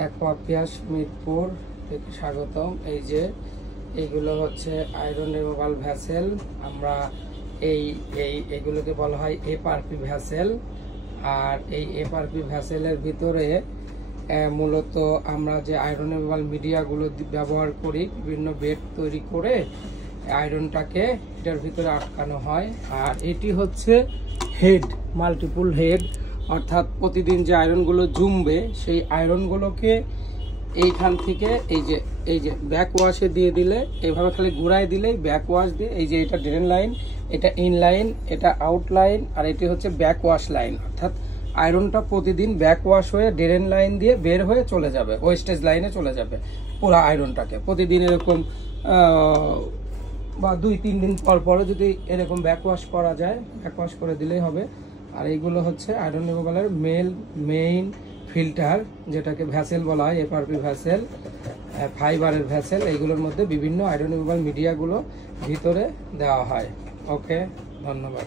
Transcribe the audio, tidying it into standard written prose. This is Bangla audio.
অ্যাকোয়াপিয়াস মিরপুর থেকে স্বাগতম। এই যে এইগুলো হচ্ছে আয়রন রিমুভাল ভ্যাসেল। আমরা এইগুলোকে বলা হয় এফআরপি ভ্যাসেল। আর এই এফআরপি ভ্যাসেলের ভিতরে মূলত আমরা যে আয়রন রিমুভাল মিডিয়াগুলো ব্যবহার করি, বিভিন্ন বেড তৈরি করে আয়রনটাকে এটার ভিতরে আটকানো হয়। আর এটি হচ্ছে হেড, মাল্টিপুল হেড, অর্থাৎ প্রতিদিন যে আয়রনগুলো জমবে সেই আয়রনগুলোকে এইখান থেকে এই যে ব্যাক ওয়াশে দিয়ে দিলে, এইভাবে খালি ঘুরাই দিলেই ব্যাক ওয়াশ দিয়ে, এই যে এটা ড্রেন লাইন, এটা ইন লাইন, এটা আউট লাইন, আর এটি হচ্ছে ব্যাক ওয়াশ লাইন। অর্থাৎ আয়রনটা প্রতিদিন ব্যাক ওয়াশ হয়ে ড্রেন লাইন দিয়ে বের হয়ে চলে যাবে, ওয়েস্টেজ লাইনে চলে যাবে। পুরো আয়রনটাকে প্রতিদিন এরকম বা 2-3 দিন পর পরে যদি এরকম ব্যাক ওয়াশ করা যায়, ব্যাক ওয়াশ করে দিলেই হবে। আর এইগুলো হচ্ছে আয়রন রিমুভালের মেইন ফিল্টার, যেটাকে ভ্যাসেল বলা হয়, এফআরপি ভ্যাসেল, ফাইবারের ভ্যাসেল। এইগুলোর মধ্যে বিভিন্ন আয়রন রিমুভাল মিডিয়াগুলো ভিতরে দেওয়া হয়। ওকে, ধন্যবাদ।